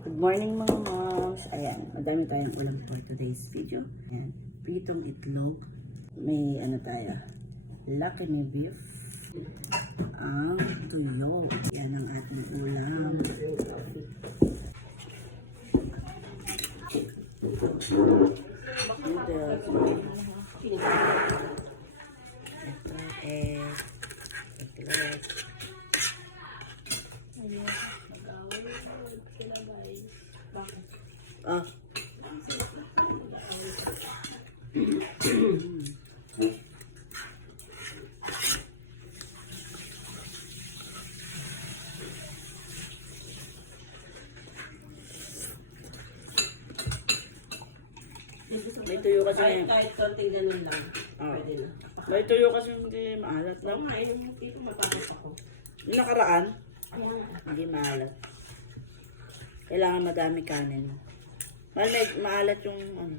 Good morning mga moms. Ayan, madami tayong ulam for today's video. Ayan, pritong itlog. May ano tayo, laki ni beef. Ang tuyo. Yan ang ating ulam. Noodles. Ito, egg. Itlog. Oh. May tuyo kasi kahit konting ganun lang. Pwede na. May tuyo kasi hindi maalat Oo lang. nga, yung dito mapapap ako. Yung nakaraan, Ayan. hindi maalat. Kailangan madami kanin. Maalat yung ano.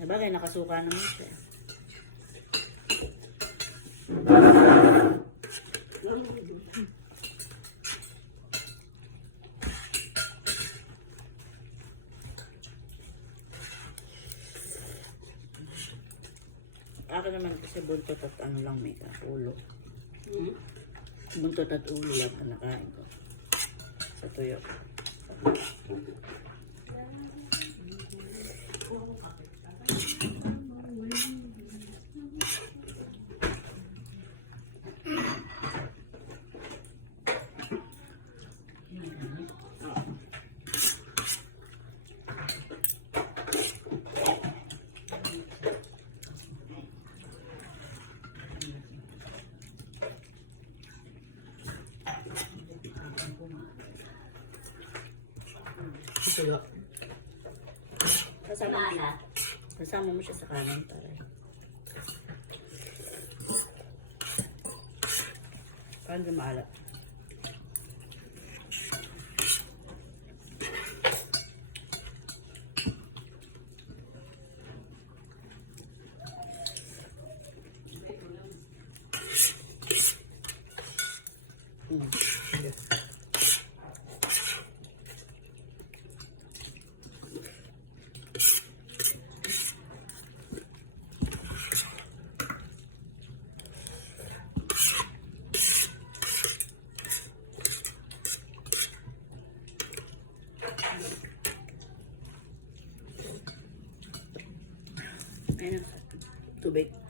Sabagay, nakasuka naman siya. Akin naman kasi buntot at ano lang may ulo. Buntot at ulo lang ang nakain ko. Sa tuyo. Kasama mo siya sa kanan para di maalat. Ayun, tubig.